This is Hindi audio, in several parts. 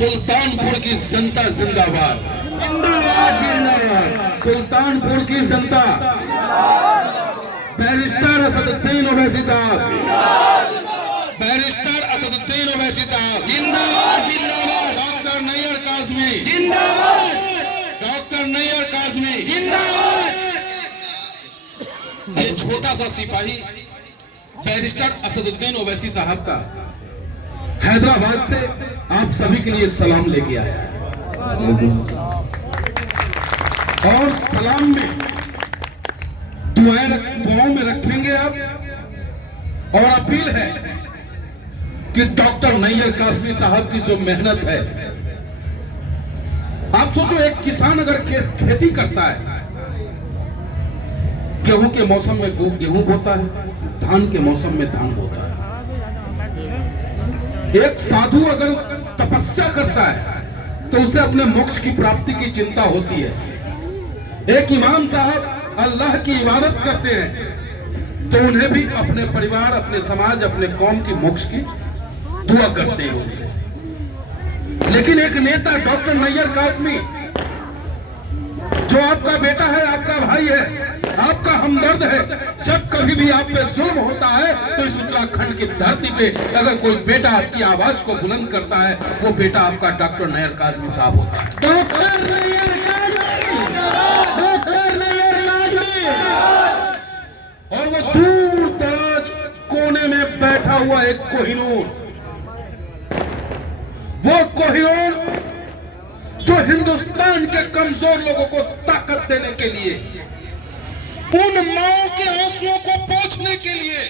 सुल्तानपुर की जनता जिंदाबाद, जिंदाबाद जिंदाबाद। सुल्तानपुर की जनता, बैरिस्टर असदुद्दीन ओवैसी साहब, बैरिस्टर असदुद्दीन ओवैसी साहब जिंदाबाद जिंदाबाद। डॉक्टर नैयर काज़मी जिंदाबाद डॉक्टर नैयर काज़मी जिंदाबाद। ये छोटा सा सिपाही बैरिस्टर असदुद्दीन ओवैसी साहब का हैदराबाद से आप सभी के लिए सलाम लेके आया है। और सलाम में दुआओं में रखेंगे आप। और अपील है कि डॉक्टर नैयर काज़मी साहब की जो मेहनत है, आप सोचो एक किसान अगर खेती करता है, गेहूं के मौसम में गेहूं बोता है, धान के मौसम में धान बोता है। एक साधु अगर तपस्या करता है तो उसे अपने मोक्ष की प्राप्ति की चिंता होती है। एक इमाम साहब अल्लाह की इबादत करते हैं तो उन्हें भी अपने परिवार, अपने समाज, अपने कौम की मोक्ष की दुआ करते हैं उनसे। लेकिन एक नेता डॉक्टर नैयर काज़मी, जो आपका बेटा है, आपका भाई है, आपका हमदर्द है, जब कभी भी आप पे जुल्म होता है तो इस उत्तराखंड की धरती पे अगर कोई बेटा आपकी आवाज को बुलंद करता है, वो बेटा आपका डॉक्टर नैयर काज़मी साहब होता है। Doctor Nayyar Kazmi, doctor Nayyar Kazmi. और वो दूर दराज कोने में बैठा हुआ एक कोहिनूर, वो कोहिनूर जो हिंदुस्तान के कमजोर लोगों को ताकत देने के लिए, उन माओं के आंसुओं को पोंछने के लिए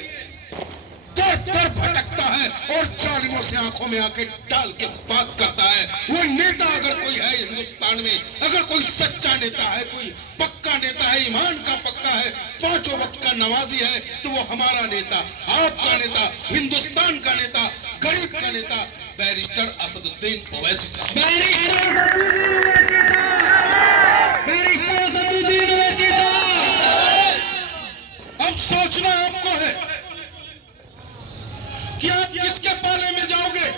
दर दर भटकता है और जालिमों से आंखों में आके डाल के बात करता है। वो नेता अगर कोई है हिंदुस्तान में, अगर कोई सच्चा नेता है, कोई पक्का नेता है, ईमान का पक्का है, पांचों वक्त का नमाजी है, तो वो हमारा नेता, आपका नेता, हिंदुस्तान का नेता, गरीब का नेता बैरिस्टर असदुद्दीन ओवैसी साहब। अब सोचना आपको है कि आप किसके पाले में जाओगे।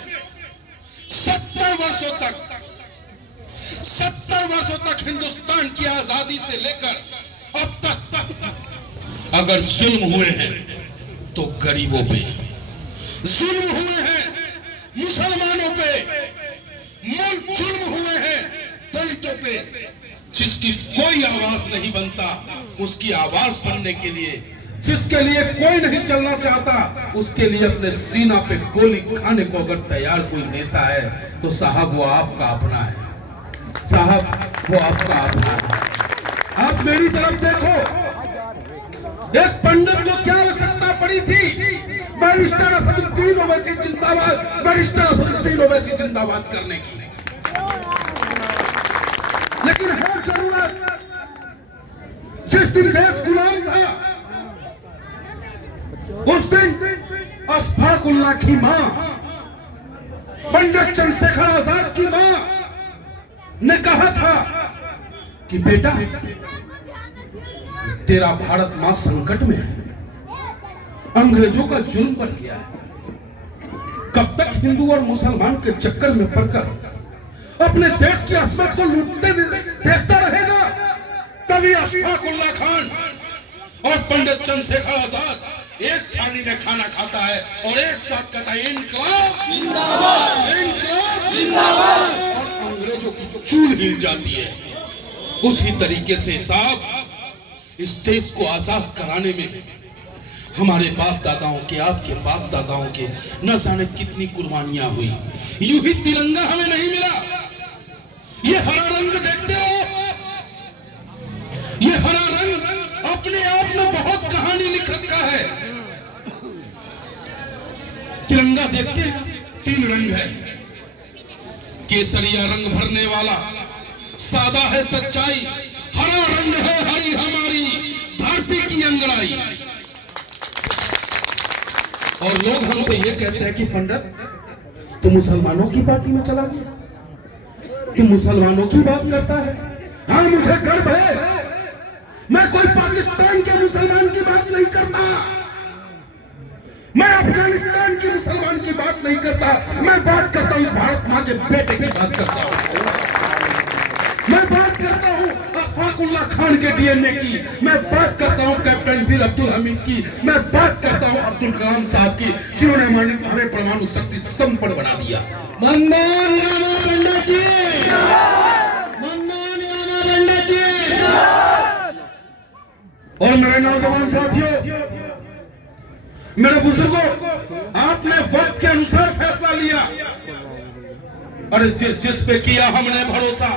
70 वर्षों तक हिंदुस्तान की आजादी से लेकर अब तक अगर जुल्म हुए हैं तो गरीबों पे जुल्म हुए हैं, मुसलमानों पे जुल्म हुए हैं, दलितों पे। जिसकी कोई आवाज नहीं बनता, उसकी आवाज बनने के लिए, जिसके लिए कोई नहीं चलना चाहता, उसके लिए अपने सीना पे गोली खाने को अगर तैयार कोई नेता है तो साहब वो आपका अपना है, साहब वो आपका अपना है। आप मेरी तरफ देखो, एक पंडित जो क्या आवश्यकता पड़ी थी, बैरिस्टर असदुद्दीन ओवैसी जिंदाबाद, बैरिस्टर असदुद्दीन ओवैसी जिंदाबाद करने की। लेकिन है जरूरत, जिस दिन देश गुलाम था उस दिन अशफाक उल्लाह की मां, पंडित चंद्रशेखर आजाद की मां ने कहा था कि बेटा तेरा भारत मां संकट में है, अंग्रेजों का जुल्म बढ़ गया है, कब तक हिंदू और मुसलमान के चक्कर में पड़कर अपने देश की अस्मत को लूटते देखता रहेगा। तभी अशफाक उल्लाह खान और पंडित चंद्रशेखर आजाद एक थाली में खाना खाता है और एक साथ कहता है इनकलाब जिंदाबाद, इनकलाब जिंदाबाद, और अंग्रेजों की चूल हिल जाती है। उसी तरीके से साहब इस देश को आजाद कराने में हमारे बाप दादाओं के, आपके बाप दादाओं के न जाने कितनी कुर्बानियां हुई। यूं ही तिरंगा हमें नहीं मिला। ये हरा रंग देखते हो, ये हरा रंग अपने आप में बहुत कहानी लिख रखा है। तिरंगा देखते हैं, 3 रंग है, केसरिया रंग भरने वाला, सादा है सच्चाई, हरा रंग है हरी हमारी धरती की अंगड़ाई। और लोग हमसे ये कहते हैं कि पंडित तू मुसलमानों की पार्टी में चला गया, तू मुसलमानों की बात करता है। हाँ, मुझे गर्व है, मैं कोई पाकिस्तान के मुसलमान की बात नहीं करता, मैं अफगानिस्तान के मुसलमान की बात बात नहीं करता, मैं बात करता हूं इस भारत मां के बेटे की बात करता हूं। मैं बात करता हूं अशफाकुल्लाह खान के डीएनए की, मैं बात करता हूं कैप्टन वीर अब्दुल हमीद की, मैं बात करता हूं अब्दुल कलाम साहब की, जिन्होंने हमें परमाणु शक्ति संपन्न बना दिया। मनमोहन रामा पंडित जी, मनमोहन रामा पंडित जी। और मेरे नौजवान साथियों, मेरे बुजुर्गों, आपने वक्त के अनुसार फैसला लिया। अरे जिस जिस पे किया हमने भरोसा,